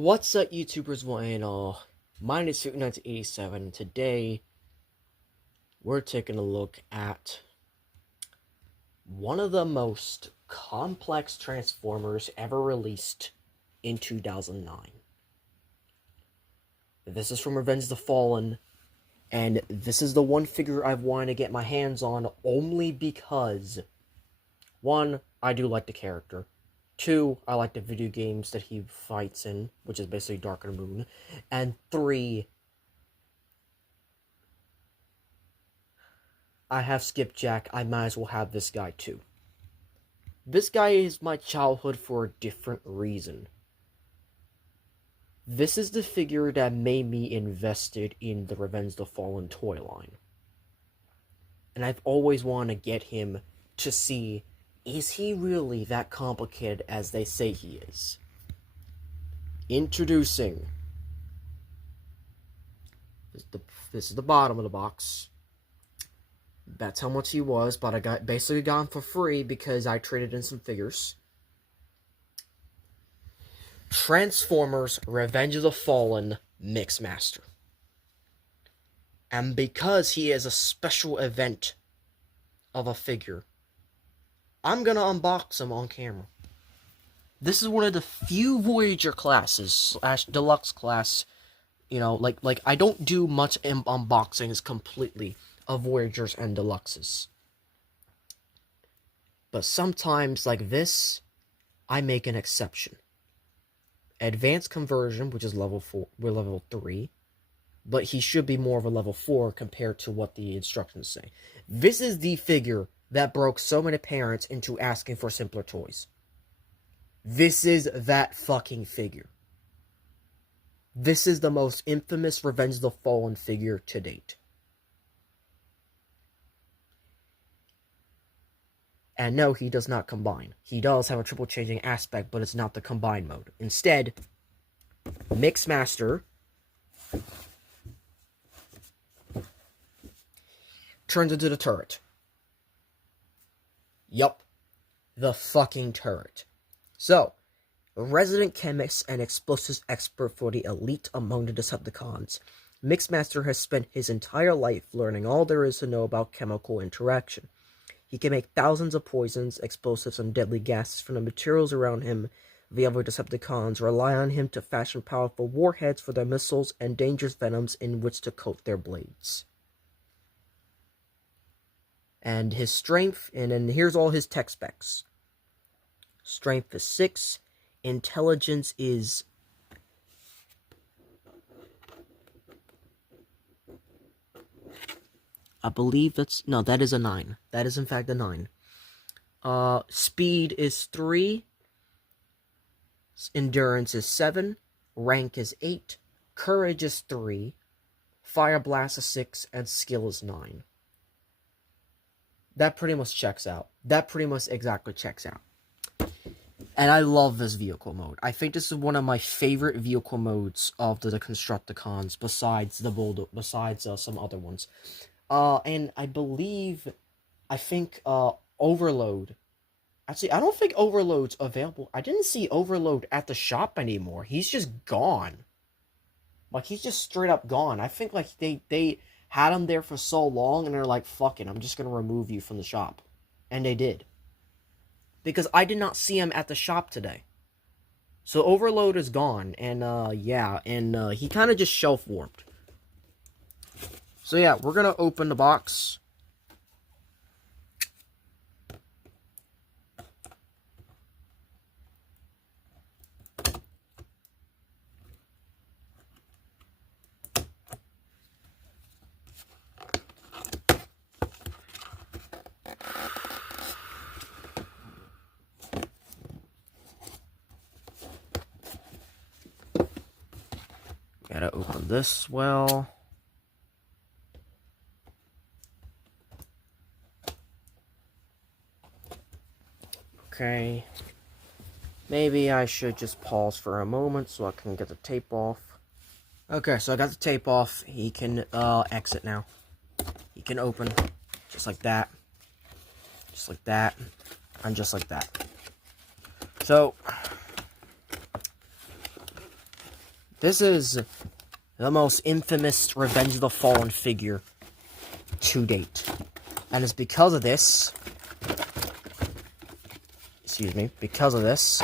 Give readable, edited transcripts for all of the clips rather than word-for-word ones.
What's up, YouTubers? My name is Suit1987, and today we're taking a look at one of the most complex Transformers ever released in 2009. This is from Revenge of the Fallen, and this is the one figure I've wanted to get my hands on only because, one, I do like the character. Two, I like the video games that he fights in, which is basically Dark and Moon. And three, I have Skipjack. I might as well have this guy too. This guy is my childhood for a different reason. This is the figure that made me invested in the Revenge of the Fallen toy line. And I've always wanted to get him to see, is he really that complicated as they say he is? Introducing. This is the bottom of the box. That's how much he was, but I basically got him for free because I traded in some figures. Transformers Revenge of the Fallen Mixmaster. And because he is a special event of a figure, I'm gonna unbox him on camera. This is one of the few Voyager classes / deluxe class, like I don't do much unboxings completely of Voyagers and deluxes. But sometimes, like this, I make an exception. Advanced conversion, which is level 4, we're level 3, but he should be more of a level 4 compared to what the instructions say. This is the figure that broke so many parents into asking for simpler toys. This is that fucking figure. This is the most infamous Revenge of the Fallen figure to date. And no, he does not combine. He does have a triple changing aspect, but it's not the combine mode. Instead, Mixmaster turns into the turret. Yup. The fucking turret. So, a resident chemist and explosives expert for the elite among the Decepticons, Mixmaster has spent his entire life learning all there is to know about chemical interaction. He can make thousands of poisons, explosives, and deadly gases from the materials around him. The other Decepticons rely on him to fashion powerful warheads for their missiles and dangerous venoms in which to coat their blades. And his strength, and then here's all his tech specs. Strength is 6, intelligence is I believe that is a 9. That is in fact a 9. Speed is 3. Endurance is 7. Rank is 8. Courage is 3. Fire Blast is 6. And skill is 9. That pretty much checks out. That pretty much exactly checks out. And I love this vehicle mode. I think this is one of my favorite vehicle modes of the Constructicons, besides the Bulldog, besides some other ones. And I think Overload. Actually, I don't think Overload's available. I didn't see Overload at the shop anymore. He's just gone. Like, he's just straight up gone. I think, like, they had him there for so long, and they're like, fuck it, I'm just gonna remove you from the shop. And they did. Because I did not see him at the shop today. So Overload is gone, and, yeah, and, he kind of just shelf-warped. So yeah, we're gonna open the box. Gotta open this well. Okay, maybe I should just pause for a moment so I can get the tape off. Okay, so I got the tape off. He can exit now. He can open, just like that, and just like that. So, This is the most infamous Revenge of the Fallen figure to date. And it's because of this... Excuse me. Because of this...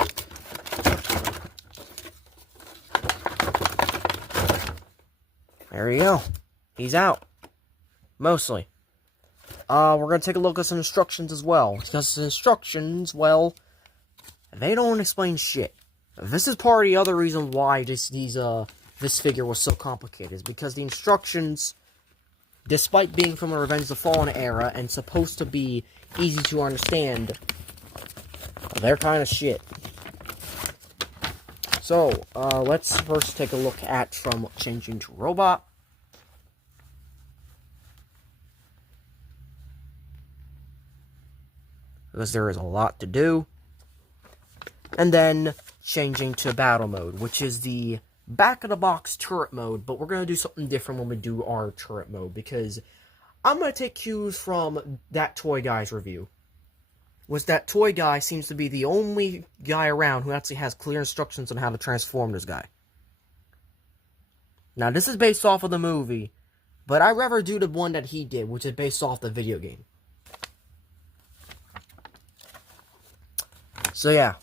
There you go. He's out. Mostly. We're going to take a look at some instructions as well. Because the instructions, well, they don't explain shit. This is part of the other reason why this figure was so complicated. Is because the instructions, despite being from the Revenge of the Fallen era and supposed to be easy to understand, they're kind of shit. So, let's first take a look at from changing to robot. Because there is a lot to do. And then changing to battle mode, which is the back-of-the-box turret mode, but we're going to do something different when we do our turret mode, because I'm going to take cues from that Toy Guy's review. Was that Toy Guy seems to be the only guy around who actually has clear instructions on how to transform this guy. Now, this is based off of the movie, but I'd rather do the one that he did, which is based off the video game. So, yeah.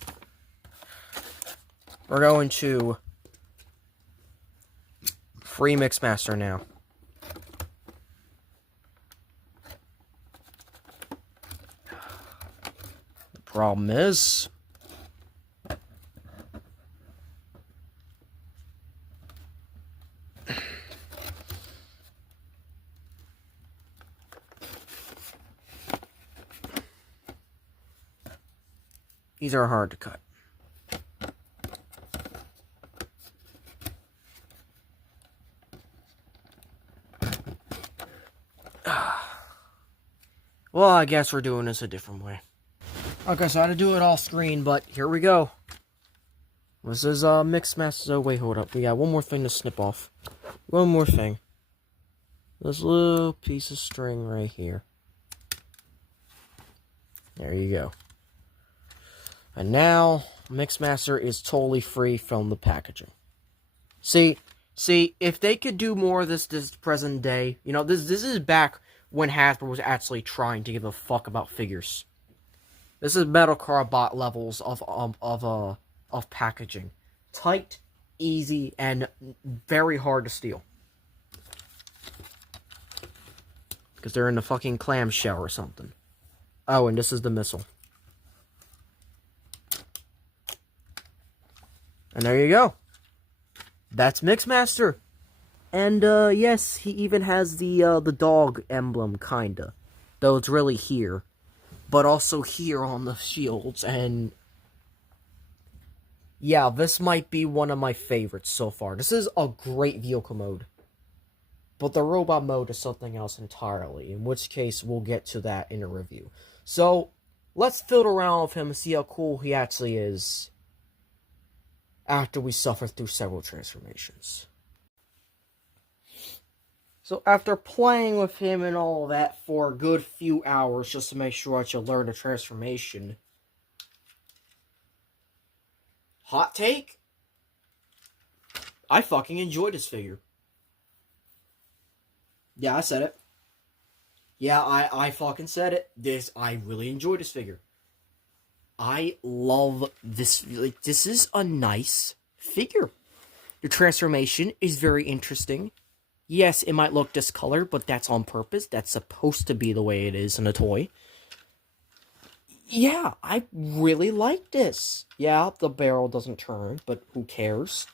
We're going to free Mixmaster now. The problem is... these are hard to cut. Well, I guess we're doing this a different way. Okay, so I had to do it off screen, but here we go. This is Mixmaster. Oh, wait, hold up. We got one more thing to snip off. One more thing. This little piece of string right here. There you go. And now, Mixmaster is totally free from the packaging. See, if they could do more of this present day, you know, this is back when Hasbro was actually trying to give a fuck about figures. This is Metal Carbot levels of packaging. Tight, easy, and very hard to steal. Because they're in the fucking clamshell or something. Oh, and this is the missile. And there you go. That's Mixmaster. And, yes, he even has the dog emblem, kinda. Though it's really here. But also here on the shields, and... yeah, this might be one of my favorites so far. This is a great vehicle mode. But the robot mode is something else entirely, in which case we'll get to that in a review. So, let's fiddle around with him and see how cool he actually is after we suffer through several transformations. So after playing with him and all that for a good few hours just to make sure that you learn the transformation. Hot take? I fucking enjoyed this figure. Yeah, I said it. Yeah, I fucking said it. I really enjoyed this figure. I love this. Like, this is a nice figure. The transformation is very interesting. Yes, it might look discolored, but that's on purpose. That's supposed to be the way it is in a toy. Yeah, I really like this. Yeah, the barrel doesn't turn, but who cares?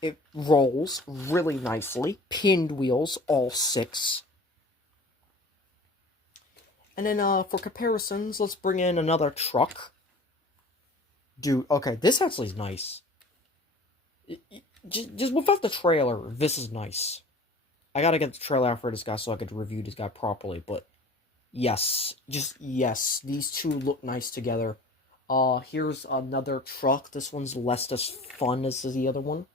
It rolls really nicely. Pinned wheels, all 6. And then, for comparisons, let's bring in another truck. Dude, okay, this actually is nice. Just without the trailer, this is nice. I gotta get the trailer out for this guy so I could review this guy properly, but... yes, just yes, these two look nice together. Here's another truck. This one's less as fun as the other one.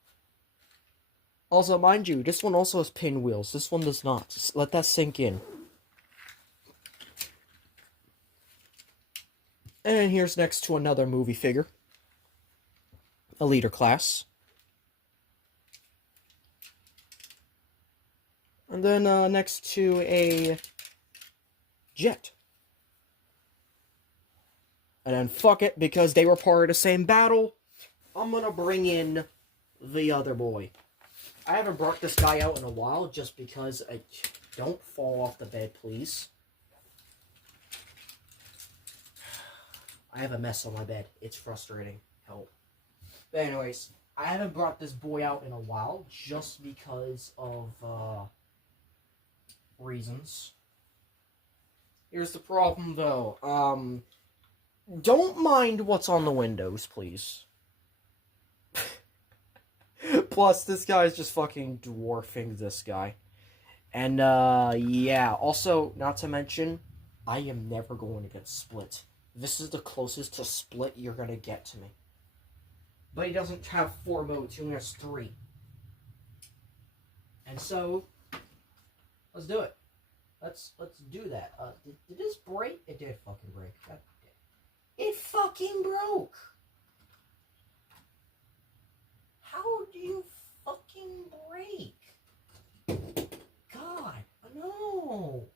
Also, mind you, this one also has pinwheels. This one does not. Just let that sink in. And here's next to another movie figure. A leader class. And then next to a jet. And then fuck it, because they were part of the same battle, I'm gonna bring in the other boy. I haven't brought this guy out in a while, just because don't fall off the bed, please. I have a mess on my bed. It's frustrating. Help. But anyways, I haven't brought this boy out in a while, just because of, reasons. Here's the problem, though. Don't mind what's on the windows, please. Plus, this guy's just fucking dwarfing this guy. And, yeah. Also, not to mention, I am never going to get split. This is the closest to split you're gonna get to me. But he doesn't have 4 modes, he only has 3. And so, let's do it. Let's do that. Did this break? It did fucking break. It fucking broke! How do you fucking break? God, no!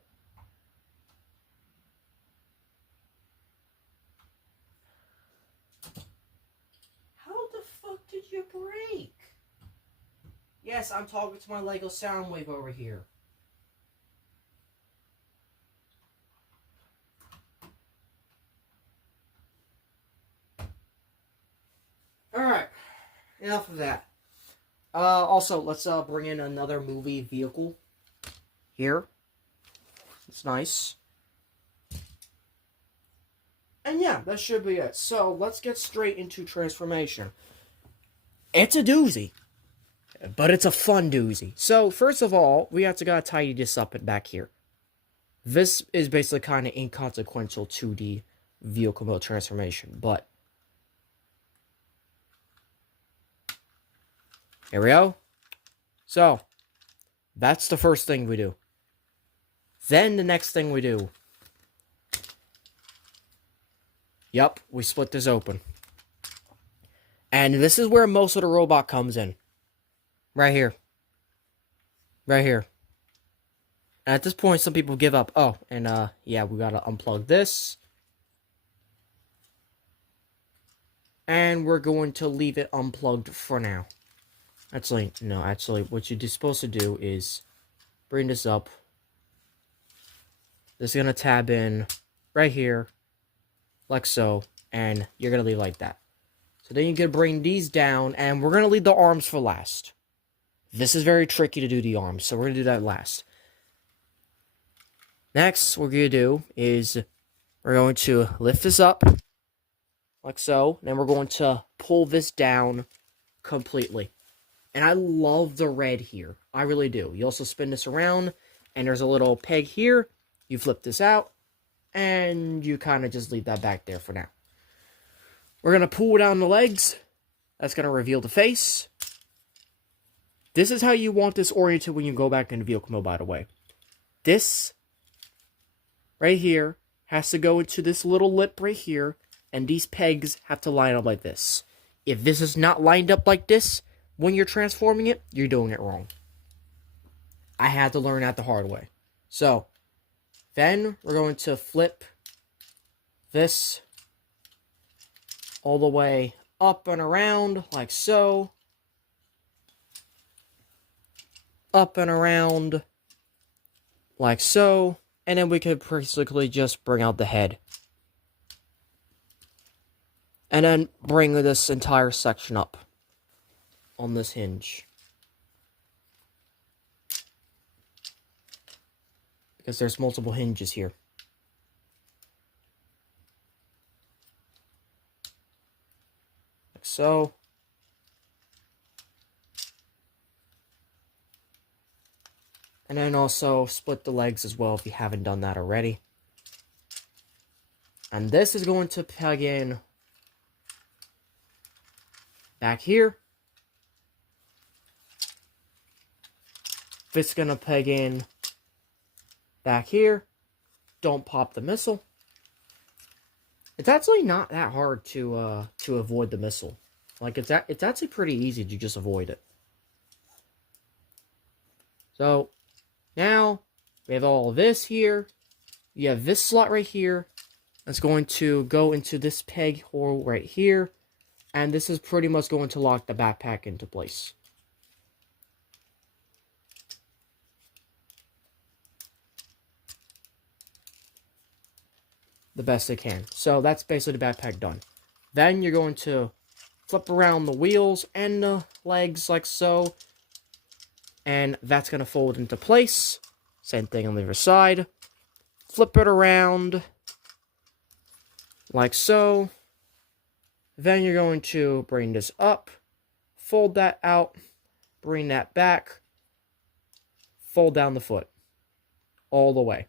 How the fuck did you break? Yes, I'm talking to my Lego Soundwave over here. Alright, enough of that. Also, let's bring in another movie vehicle here. It's nice. And yeah, that should be it. So, let's get straight into transformation. It's a doozy. But it's a fun doozy. So, first of all, we have to gotta tidy this up and back here. This is basically kind of inconsequential to the vehicle mode transformation, but here we go. So, that's the first thing we do. Then the next thing we do. Yep, we split this open. And this is where most of the robot comes in. Right here. Right here. And at this point, some people give up. Oh, and yeah, we gotta unplug this. And we're going to leave it unplugged for now. Actually, no, what you're supposed to do is bring this up. This is going to tab in right here, like so, and you're going to leave like that. So then you can bring these down, and we're going to leave the arms for last. This is very tricky to do the arms, so we're going to do that last. Next, what we're going to do is we're going to lift this up, like so, and then we're going to pull this down completely. And I love the red here. I really do. You also spin this around, and there's a little peg here. You flip this out, and you kind of just leave that back there for now. We're going to pull down the legs. That's going to reveal the face. This is how you want this oriented when you go back into vehicle mode, by the way. This, right here, has to go into this little lip right here, and these pegs have to line up like this. If this is not lined up like this, when you're transforming it, you're doing it wrong. I had to learn that the hard way. So, then we're going to flip this all the way up and around, like so. Up and around, like so. And then we could basically just bring out the head. And then bring this entire section up on this hinge. Because there's multiple hinges here. Like so. And then also split the legs as well if you haven't done that already. And this is going to peg in back here. It's going to peg in back here. Don't pop the missile. It's actually not that hard to avoid the missile. Like, it's actually pretty easy to just avoid it. So, Now, we have all of this here. You have this slot right here. That's going to go into this peg hole right here. And this is pretty much going to lock the backpack into place. The best it can. So that's basically the backpack done. Then you're going to flip around the wheels and the legs like so. And that's going to fold into place. Same thing on the other side. Flip it around like so. Then you're going to bring this up. Fold that out. Bring that back. Fold down the foot. All the way.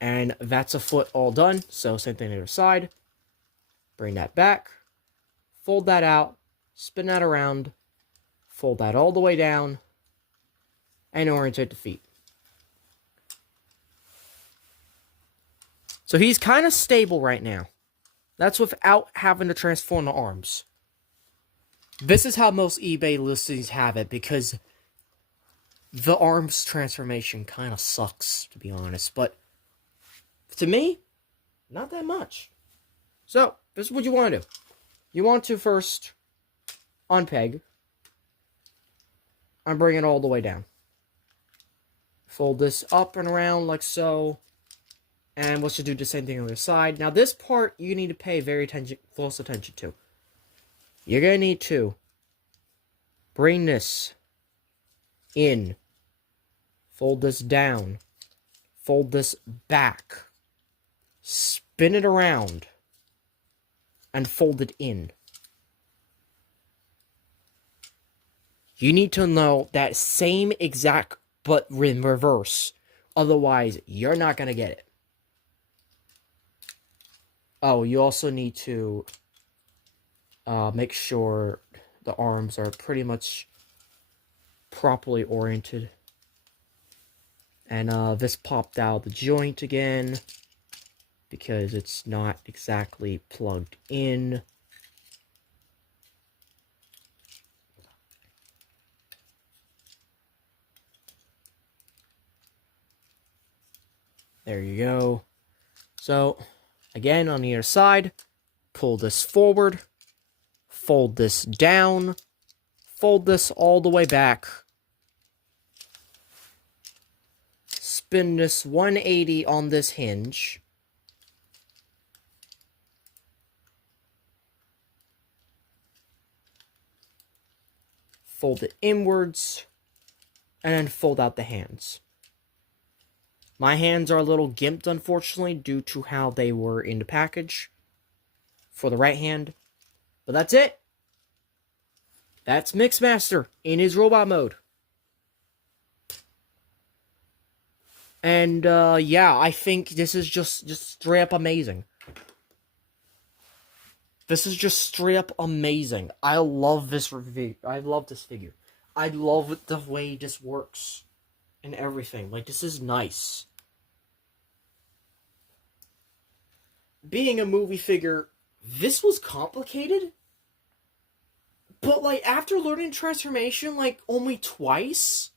And that's a foot all done. So same thing on the other side. Bring that back. Fold that out. Spin that around. Fold that all the way down. And orientate the feet. So he's kind of stable right now. That's without having to transform the arms. This is how most eBay listings have it, because the arms transformation kind of sucks, to be honest. But to me, not that much. So, this is what you want to do. You want to first unpeg and bring it all the way down. Fold this up and around like so. And we'll just do the same thing on the other side. Now, this part you need to pay very close attention to. You're going to need to bring this in. Fold this down. Fold this back. Spin it around. And fold it in. You need to know that same exact, but in reverse. Otherwise, you're not going to get it. Oh, you also need to make sure the arms are pretty much properly oriented. And this popped out the joint again because it's not exactly plugged in. There you go. So, again, on the other side, pull this forward, fold this down, fold this all the way back, spin this 180 on this hinge, fold it inwards, and then fold out the hands. My hands are a little gimped, unfortunately, due to how they were in the package for the right hand. But that's it. That's Mixmaster in his robot mode. And, yeah, I think this is just straight up amazing. This is just straight up amazing. I love this review. I love this figure. I love the way this works and everything. Like, this is nice. Being a movie figure, this was complicated. But, like, after learning transformation, like, only twice?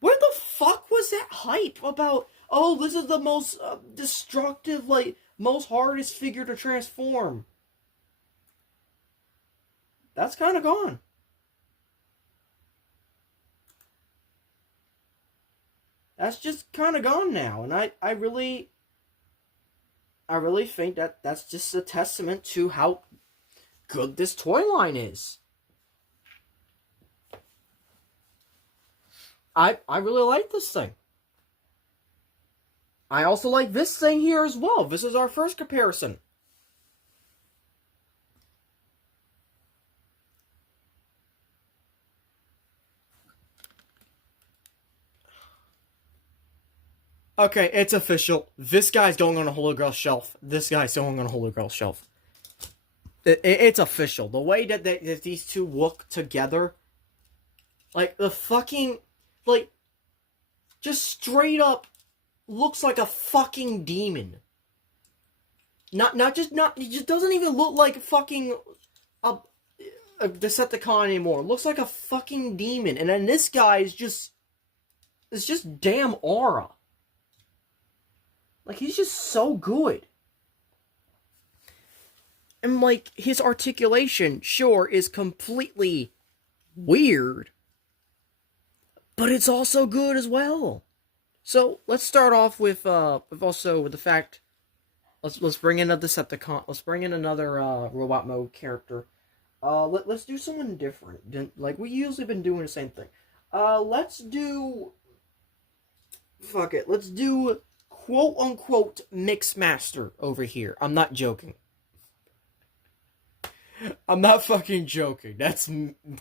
Where the fuck was that hype about, oh, this is the most destructive, like, most hardest figure to transform? That's kind of gone. That's just kind of gone now. And I really think that that's just a testament to how good this toy line is. I really like this thing. I also like this thing here as well. This is our first comparison. Okay, it's official. This guy's going on a Holy Grail shelf. This guy's going on a Holy Grail shelf. It's official. The way that these two look together, like the fucking, like, just straight up looks like a fucking demon. It just doesn't even look like fucking a Decepticon anymore. It looks like a fucking demon. And then this guy is just... It's just damn aura. Like, he's just so good. And, like, his articulation, sure, is completely weird. But it's also good as well. So, let's start off with the fact... Let's bring in a Decepticon. Let's bring in another robot mode character. Let's do someone different. Like, we usually been doing the same thing. Let's do... Fuck it. Let's do quote-unquote Mixmaster over here. I'm not joking. I'm not fucking joking. That's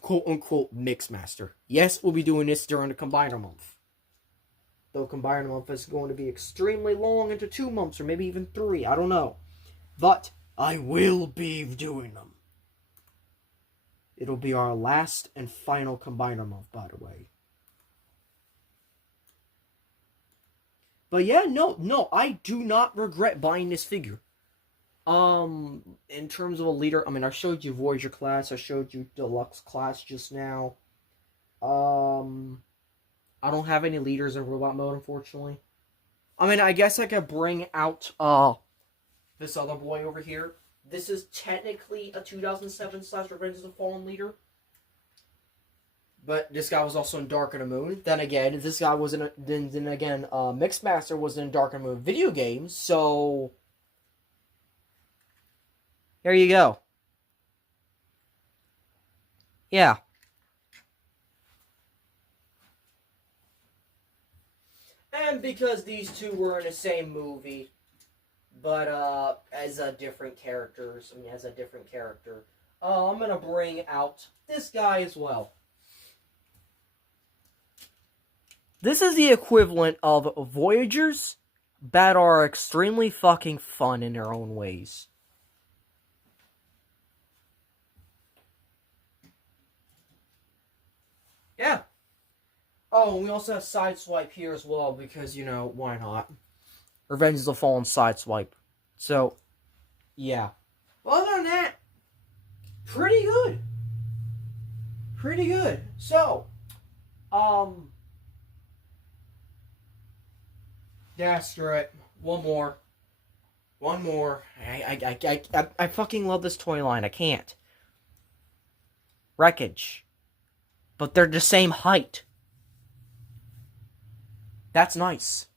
quote-unquote Mixmaster. Yes, we'll be doing this during the Combiner Month. Though Combiner Month is going to be extremely long, into 2 months, or maybe even 3. I don't know. But I will be doing them. It'll be our last and final Combiner Month, by the way. But yeah, no, I do not regret buying this figure. In terms of a leader, I mean, I showed you Voyager class, I showed you Deluxe class just now. I don't have any leaders in robot mode, unfortunately. I mean, I guess I could bring out, this other boy over here. This is technically a 2007/Revenge of the Fallen leader. But this guy was also in Dark of the Moon. Then again, this guy was in then again, Mixmaster was in Dark of the Moon video games, so... There you go. Yeah. And because these two were in the same movie, but as different characters, I'm gonna bring out this guy as well. This is the equivalent of Voyagers that are extremely fucking fun in their own ways. Yeah. Oh, and we also have Sideswipe here as well, because, you know, why not? Revenge of the Fallen Sideswipe. So, yeah. Well, other than that, pretty good. Pretty good. So, yeah, screw it. One more. I fucking love this toy line. I can't. Wreckage. But they're the same height. That's nice.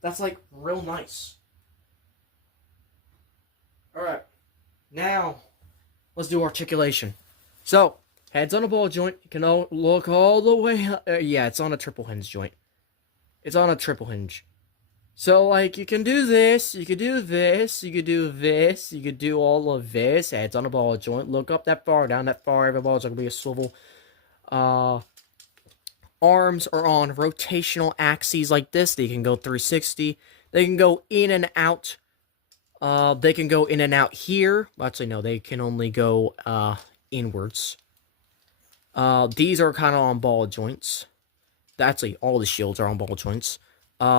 That's, like, real nice. Alright. Now, let's do articulation. So, head's on a ball joint. You can look all the way up. Yeah, it's on a triple hinge joint. It's on a triple hinge. So, like, you can do this, you could do this, you could do this, you could do all of this. Head's on a ball joint. Look up that far, down that far. Every ball's going to be a swivel. Arms are on rotational axes like this. They can go 360. They can go in and out. They can go in and out here. Actually, no, they can only go inwards. These are kind of on ball joints. Actually, all the shields are on ball joints.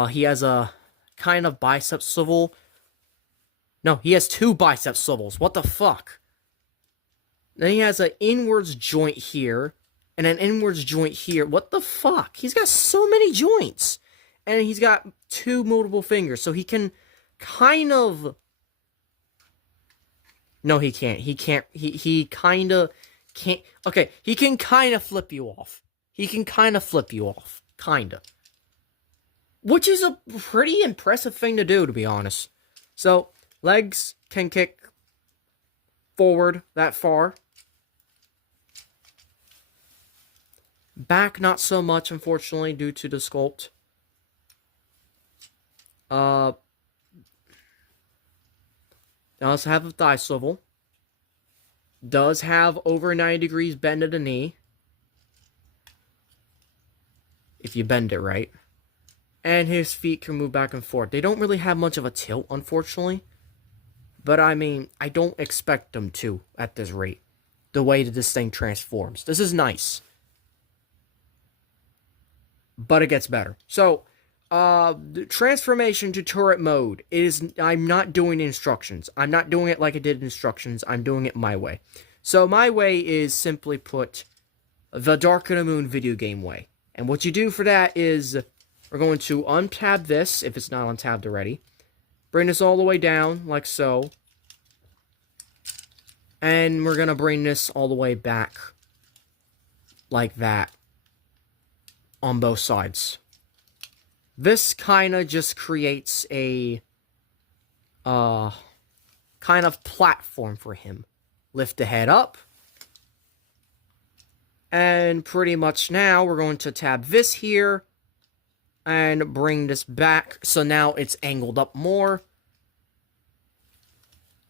He has a kind of bicep swivel. No, he has 2 bicep swivels. What the fuck? Then he has an inwards joint here. And an inwards joint here. What the fuck? He's got so many joints. And he's got 2 multiple fingers. So he can kind of... No, he can't. He can't. He kind of can't... Okay, he can kind of flip you off. He can kind of flip you off. Kind of. Which is a pretty impressive thing to do, to be honest. So, legs can kick forward that far. Back, not so much, unfortunately, due to the sculpt. Does have a thigh swivel. Does have over 90 degrees bend at the knee. If you bend it right. And his feet can move back and forth. They don't really have much of a tilt, unfortunately. But, I mean, I don't expect them to at this rate. The way that this thing transforms. This is nice. But it gets better. So, the transformation to turret mode is... I'm not doing instructions. I'm not doing it like I did instructions. I'm doing it my way. So my way is simply put the Dark of the Moon video game way. And what you do for that is we're going to untab this, if it's not untabbed already. Bring this all the way down, like so. And we're going to bring this all the way back, like that, on both sides. This kind of just creates a, kind of platform for him. Lift the head up. And pretty much now, we're going to tab this here. And bring this back, so now it's angled up more.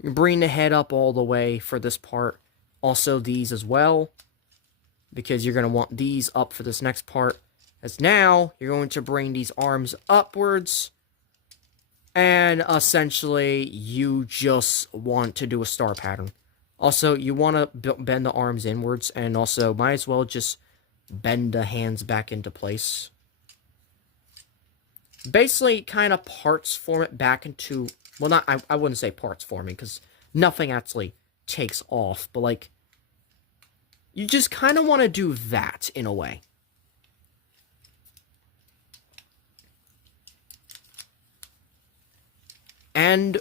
Bring the head up all the way for this part. Also these as well, because you're going to want these up for this next part. As now, you're going to bring these arms upwards. And essentially, you just want to do a star pattern. Also, you want to bend the arms inwards, and also might as well just bend the hands back into place. Basically, kind of parts form it back into... Well, not... I wouldn't say parts forming, because nothing actually takes off. But, like... You just kind of want to do that, in a way. And...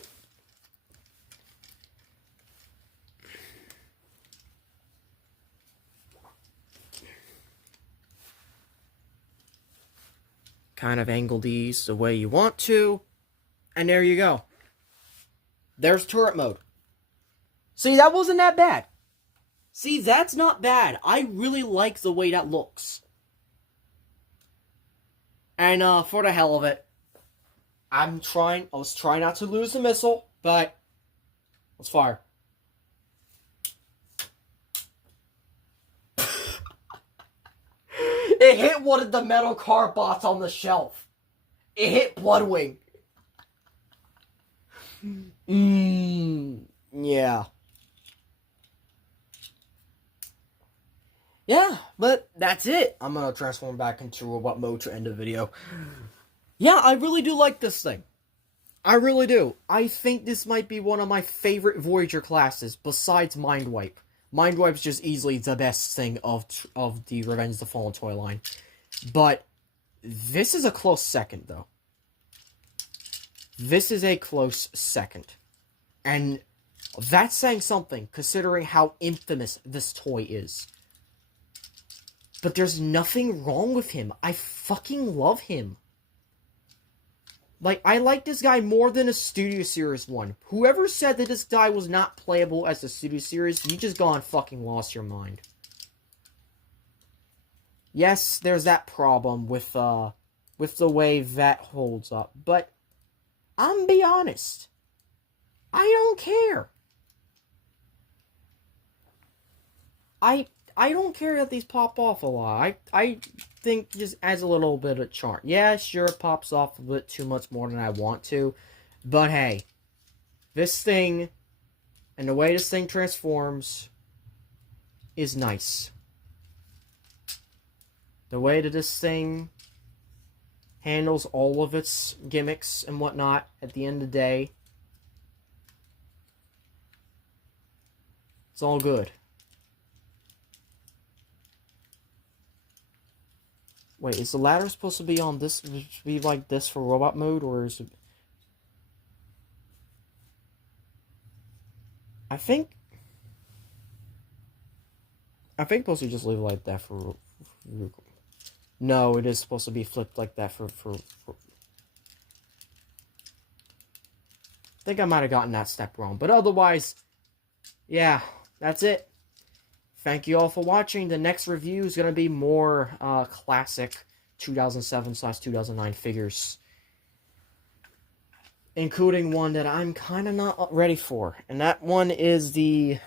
kind of angle these the way you want to, and there you go. There's turret mode. See, that wasn't that bad. See, that's not bad. I really like the way that looks. And, for the hell of it, I was trying not to lose the missile, but let's fire. It hit one of the metal car bots on the shelf. It hit Bloodwing. Yeah. Yeah, but that's it. I'm gonna transform back into robot mode to end the video. Yeah, I really do like this thing. I really do. I think this might be one of my favorite Voyager classes, besides Mind Wipe. Mind Wipe's just easily the best thing of the Revenge of the Fallen toy line. But this is a close second, though. This is a close second. And that's saying something, considering how infamous this toy is. But there's nothing wrong with him. I fucking love him. Like, I like this guy more than a Studio Series one. Whoever said that this guy was not playable as a Studio Series, you just gone fucking lost your mind. Yes, there's that problem with the way that holds up. But, I'm be honest. I don't care. I don't care that these pop off a lot. I think it just adds a little bit of charm. Yeah, sure, it pops off a bit too much more than I want to. But hey, this thing, and the way this thing transforms, is nice. The way that this thing handles all of its gimmicks and whatnot at the end of the day, it's all good. Wait, is the ladder supposed to be on this, be like this for robot mode, or is it... I think supposed to just leave it like that for... No, it is supposed to be flipped like that for... I think I might have gotten that step wrong, but otherwise, yeah, that's it. Thank you all for watching. The next review is going to be more classic 2007/2009 figures. Including one that I'm kind of not ready for. And that one is the...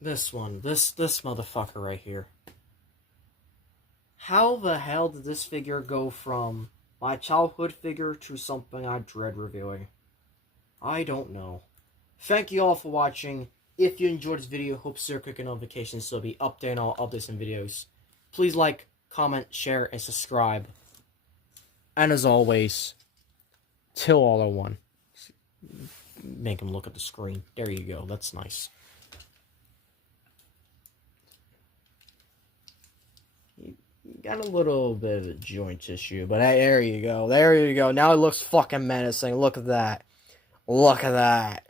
this one. This motherfucker right here. How the hell did this figure go from my childhood figure to something I dread reviewing? I don't know. Thank you all for watching. If you enjoyed this video, hope to click on notifications so you'll be updated on all updates and videos. Please like, comment, share, and subscribe. And as always, Till All Are One. Make him look at the screen. There you go. That's nice. You got a little bit of a joint issue, but hey, there you go. There you go. Now it looks fucking menacing. Look at that. Look at that.